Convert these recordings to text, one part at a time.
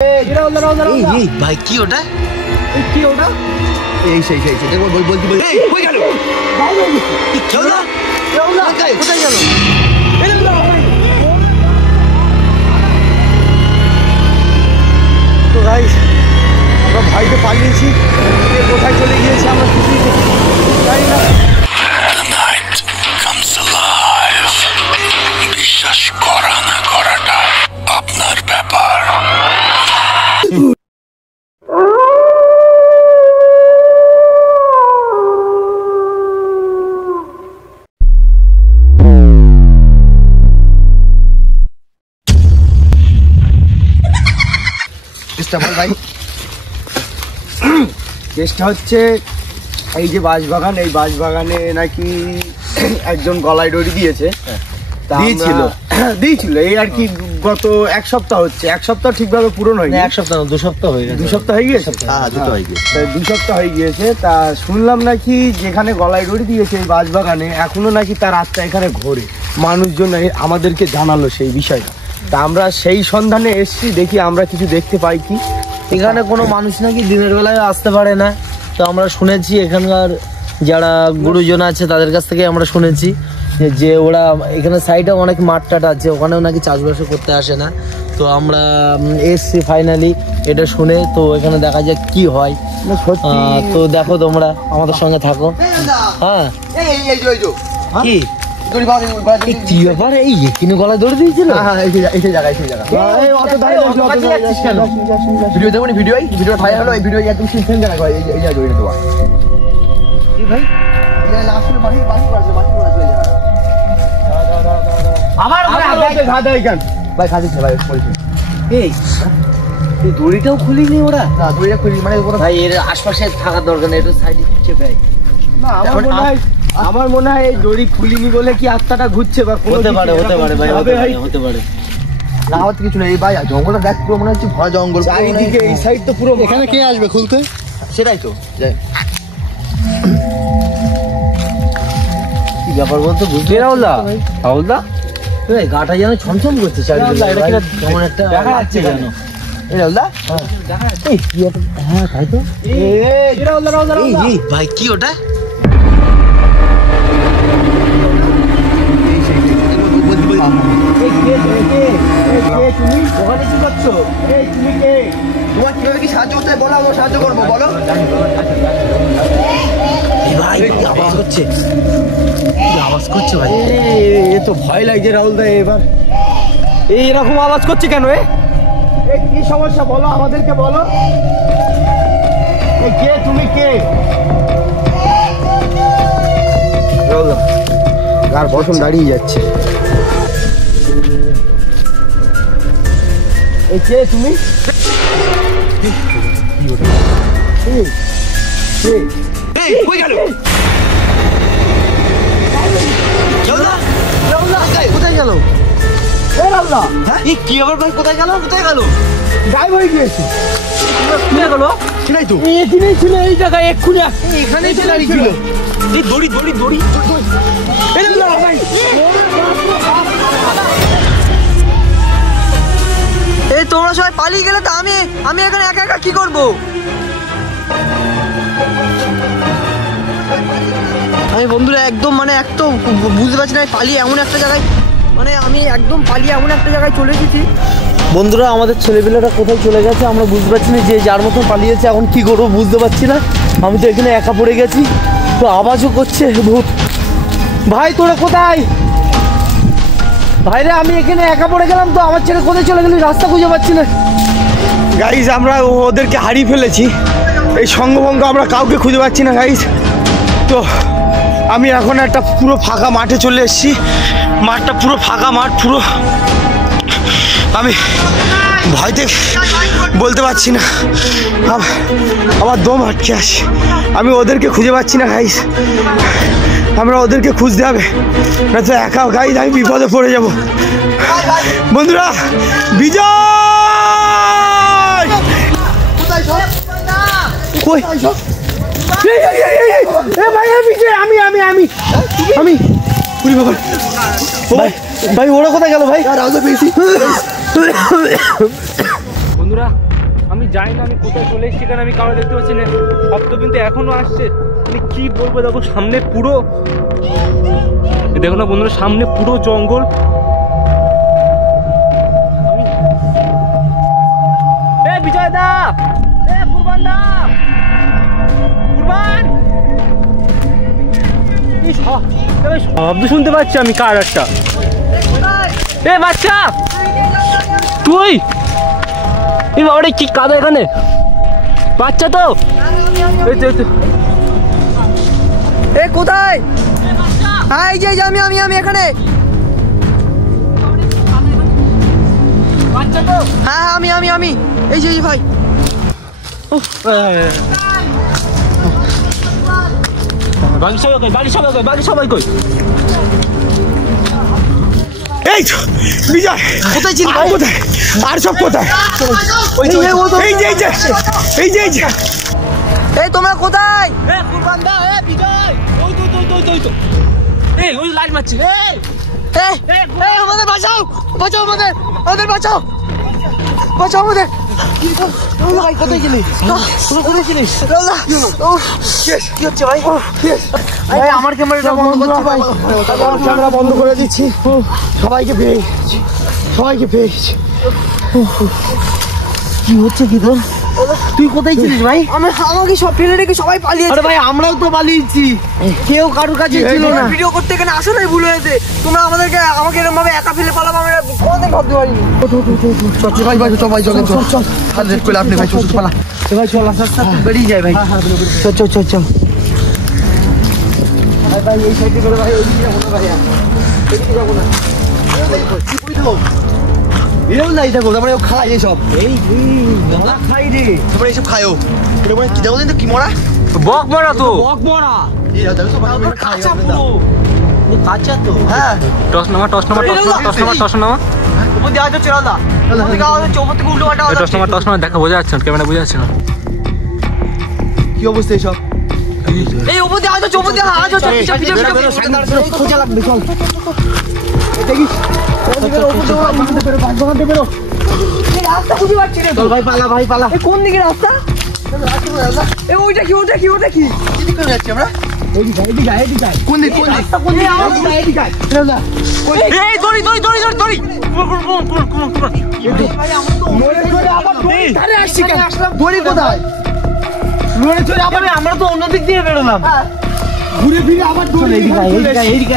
ভাই কি ওটা কি ওটা এই সেই সেই সেই বলছি কই গেল কোথায় গেল তো গাইস আমরা ভাইকে পালিয়েছি কোথায় চলে গিয়েছে আমরা কিছুই জানি না বিশ্বাস করা না করাটা আপনার ব্যাপার। ভাই কেসটা হচ্ছে এই যে বাঁশবাগান, এই বাঁশবাগানে নাকি একজন গলায় দড়ি দিয়েছে, দিয়েছিল এই আর কি গত এক সপ্তাহ হচ্ছে, এক সপ্তাহ ঠিকভাবে পূরণ হয়নি, এক সপ্তাহ 2 সপ্তাহ হয়ে গেছে, 2 সপ্তাহ হয়ে গিয়েছে, 2 সপ্তাহ হয়ে গিয়েছে। তা শুনলাম নাকি যেখানে গলায় দড়ি দিয়েছে এই বাঁশবাগানে এখনো নাকি তার আত্মা এখানে ঘোরে, মানুষজন আমাদেরকে জানালো সেই বিষয়টা। তা আমরা সেই সন্ধানে এসছি, দেখি আমরা কিছু দেখতে পাই কি। এখানে কোনো মানুষ নাকি দিনের বেলায় আসতে পারে না, তো আমরা শুনেছি এখানকার যারা গুরুজন আছে তাদের কাছ থেকে আমরা শুনেছি যে ওরা এখানে সাইডে অনেক মাঠ টাট আছে, ওখানেও নাকি চাষবাস করতে আসে না। তো আমরা এসছি ফাইনালি এটা শুনে, তো এখানে দেখা যাক কি হয়। তো দেখো তোমরা আমাদের সঙ্গে থাকো। হ্যাঁ কি কি ব্যাপার, এই এখানে গলায় দড়ি দিয়েছিল? ভিডিও দেবো, ভিডিও ভাইরাল হলো, এই ভিডিও একদম সিস্টেম জায়গায় ভাই, এই যা দড়ি দেওয়া ভাই আমার ভাই খাদিছে ভাই এই দড়িটাও খুলিনি ওরা? না দড়িটা খুলি মানে ভাই এর আশপাশে থাকার দরকার নেই, একটু সাইডে চেপে ভাই। না আমার মনে হয় এই দড়ি খুলিনি বলে কি আত্মাটা ঘুরছে বা হতে পারে ভাই, হতে পারে। না হতে কিছু নেই ভাই, জঙ্গলটা দেখ পুরো মনে হচ্ছে ভরা জঙ্গল, চারিদিকে এই সাইড তো পুরো। এখানে কে আসবে খুলতে? সেটাই তো কি ব্যাপার বলতো বুঝলি রাহুলদা, গাটা যেন ছমছম করছে চারিদিকে, কেমন একটা দেখা যাচ্ছে কেন? হ্যাঁ তাই তো। ভাই কি ওটা? কিভাবে কি সাহায্য করতে বলো, আমরা সাহায্য করবো বলো। ভাই আওয়াজ করছে ভাই, এ তো ভয় লাগছে রাহুল দা। এবার এইরকম আওয়াজ করছে কেন? কি সমস্যা বলো, আমাদেরকে বলো। কে তুমি, কে? রাহুল দা গার পশম দাঁড়িয়ে যাচ্ছে। কে তুমি? কোথায় গেল? কি আবার ভাই, কোথায় গেল? গায়েব হয়ে গিয়েছে। সেটাই তো, এখানেই ছিল, এই জায়গায় এক্ষুনি এখানেই তো দাঁড়িয়ে ছিল। এই দড়ি এই তোমরা সবাই পালিয়ে গেলে তো আমি এখানে একা একা কি করব? আমি বন্ধুরা একদম একদম বুঝতে পারছি না, পালিয়ে এমন একটা জায়গায়, আমি একদম পালিয়ে এমন একটা জায়গায় চলে এসেছি। বন্ধুরা আমাদের ছেলেপিলেরা কোথায় চলে গেছে আমরা বুঝতে পারছি না, যে যার মতো পালিয়েছে এখন কি করবো বুঝতে পারছি না। আমি তো এখানে একা পড়ে গেছি, তো আওয়াজও করছে ভূত। ভাই তোরা কোথায়? ভাইরে আমি এখানে একা পড়ে গেলাম, তো আমার ছেলে কোথায় চলে গেলি, রাস্তা খুঁজে পাচ্ছি না। গাইস আমরা ওদেরকে হারিয়ে ফেলেছি, এই সঙ্গভঙ্গ আমরা কাউকে খুঁজে পাচ্ছি না গাইস। তো আমি এখন একটা পুরো ফাঁকা মাঠে চলে এসেছি, মাঠটা পুরো ফাঁকা মাঠ পুরো। আমি ভয়তে বলতে পারছি না, আমার দম আটকে আসে, আমি ওদেরকে খুঁজে পাচ্ছি না গাইস। আমরা ওদেরকে খুঁজতে হবে, না তো একা গাইস আমি বিপদে পড়ে যাব। বন্ধুরা বিজয় কই? আমি ভাই ওরা কোথায় গেল ভাই? বন্ধুরা আমি জানি না আমি কোথায় চলে এসেছি, কারণ আমি কারো দেখতে পাচ্ছি না। শব্দ কিন্তু এখনো আসছে, মানে কি বলবো। দেখো সামনে পুরো, দেখো না বন্ধুরা, সামনে পুরো জঙ্গল। বিজয় দা, কুরবান দা, কুরবান, শব্দ শুনতে পাচ্ছি আমি কার একটা। এ বাচ্চা তুই, এই বাবারে কি কাদা এখানে, বাচ্চা তো এ কোথায়? হ্যাঁ এই যে আমি এখানে। হ্যাঁ আমি এই যে ভাই। বাকি সবাই কই? এই তো বিজয়, কোথায় ছিল আর কোথায়? আর সব কোথায়? এই যে এই তোমরা কোথায়? কুরবান দা, বিজয়, ওই তো ওই লাইট মারছে। এই আমাদের বাঁচাও, আমাদের বাঁচাও আমাদের। ভাই কোথায় গেলি? কোথায় ছিলিস? কি হচ্ছে ভাই? ভাই আমার ক্যামেরাটা বন্ধ করছি ভাই, ক্যামেরা বন্ধ করে দিচ্ছি। সবাইকে পেয়েছি। কি হচ্ছে কি তোর? তুই কোথায় ছিলিস ভাই? আমাকে সব ফেলে রেখে সবাই পালিয়েছে। আরে ভাই আমরাও তো পালিয়েছি, কেউ কারোর কাছে ছিল না। ভিডিও করতে এখানে আসো নাই, ভুল হয়েছে। তোমরা আমাকে এরকম ভাবে একা ফেলে পালাবো, আমরা কোনোদিন ভাবতে পারিনি। ভাই চল লেট করলে আপনি ভাই চল পালা। ভাই চল আস্তে আস্তে বেরিয়ে যায় ভাই। চল ভাই এই সাইডে করে ভাই, ওইদিকে যাবো না ভাই, এদিকে যাবো না। তারপরে খাই এসব, খাই রে, তোমরা এইসব খায়ও। কি দেখো কি মরা বক মারা তো, কাঁচা পুরো, কাঁচা তো। হ্যাঁ টস নামা উপর দিয়ে আছো চেরাদা, উপর থেকে আওয়াজ হচ্ছে, উপর থেকে উল্টো পাল্টা আওয়াজ টস নামা দেখা বোঝা যাচ্ছে না, ক্যামেরা বোঝা যাচ্ছে না। কি অবস্থা এইসব? এই উপর দিয়ে আওয়াজ হচ্ছে, উপর দিয়ে আওয়াজ হচ্ছে, খোঁজা লাগবে, চল। রাস্তা খুঁজে পাচ্ছি না। চল ভাই পালা। কোন দিকে রাস্তা? ওইটা কি? এদিকে যাচ্ছি আমরা। কোন দিক? এই দড়ি দড়ি কোথায়? আমরা তো অন্য দিক দিয়ে বেরোলাম। ঘুরে ফিরে আবার দড়ি। এইদিকে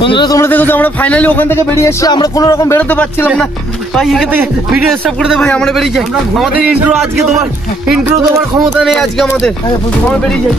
বন্ধুরা তোমরা দেখো আমরা ফাইনালি ওখান থেকে বেরিয়ে এসেছি। আমরা কোনো রকম বেরোতে পারছিলাম না ভাই, এখান থেকে ভিডিও স্টপ করে দে ভাই, আমরা বেরিয়ে যাই। আমাদের ইন্ট্রো আজকে ইন্ট্রো তোমার ক্ষমতা নেই আজকে আমাদের, আমরা বেরিয়ে যাই।